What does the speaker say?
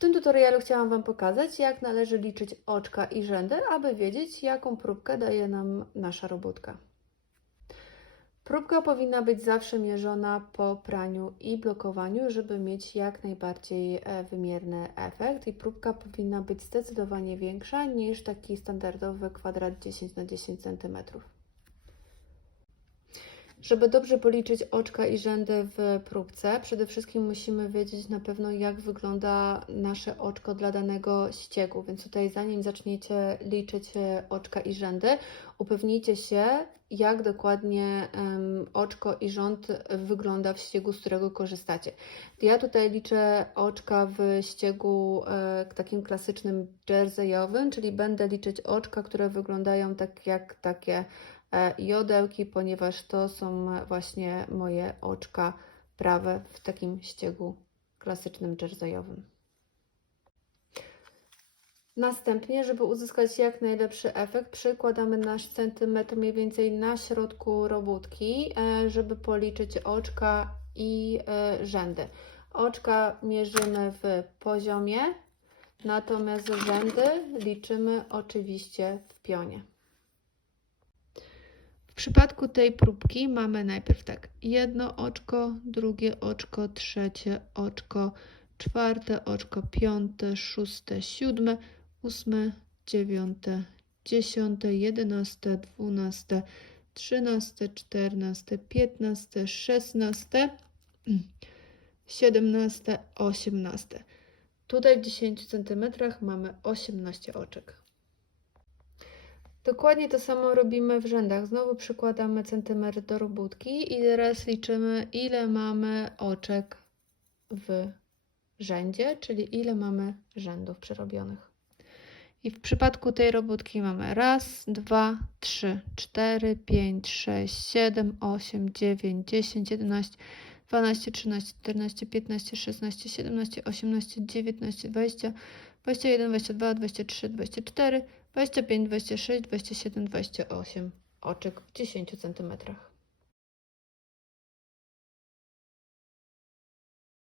tym tutorialu chciałam Wam pokazać, jak należy liczyć oczka i rzędy, aby wiedzieć, jaką próbkę daje nam nasza robótka. Próbka powinna być zawsze mierzona po praniu i blokowaniu, żeby mieć jak najbardziej e, wymierny efekt i próbka powinna być zdecydowanie większa niż taki standardowy kwadrat 10 na 10 cm. Żeby dobrze policzyć oczka i rzędy w próbce, przede wszystkim musimy wiedzieć na pewno, jak wygląda nasze oczko dla danego ściegu. Więc tutaj, zanim zaczniecie liczyć e, oczka i rzędy, upewnijcie się, jak dokładnie oczko i rząd wygląda w ściegu, z którego korzystacie. Ja tutaj liczę oczka w ściegu e, takim klasycznym jerseyowym, czyli będę liczyć oczka, które wyglądają tak jak takie e, jodełki, ponieważ to są właśnie moje oczka prawe w takim ściegu klasycznym jerseyowym. Następnie, żeby uzyskać jak najlepszy efekt, przykładamy nasz centymetr mniej więcej na środku robótki, e, żeby policzyć oczka i e, rzędy. Oczka mierzymy w poziomie, natomiast rzędy liczymy oczywiście w pionie. W przypadku tej próbki mamy najpierw tak jedno oczko, drugie oczko, trzecie oczko, czwarte oczko, piąte, szóste, siódme, ósme, dziewiąte, dziesiąte, jedenaste, dwunaste, trzynaste, czternaste, piętnaste, szesnaste, siedemnaste, osiemnaste. Tutaj w 10 cm mamy 18 oczek. Dokładnie to samo robimy w rzędach. Znowu przykładamy centymetr do robótki i teraz liczymy, ile mamy oczek w rzędzie, czyli ile mamy rzędów przerobionych. I w przypadku tej robótki mamy raz, dwa, trzy, cztery, pięć, sześć, siedem, osiem, dziewięć, dziesięć, jedenaście, dwanaście, trzynaście, czternaście, piętnaście, szesnaście, siedemnaście, osiemnaście, dziewiętnaście, dwadzieścia, dwadzieścia jeden, dwadzieścia dwa, dwadzieścia trzy, dwadzieścia cztery, 25, 26, 27, 28 oczek w 10 cm.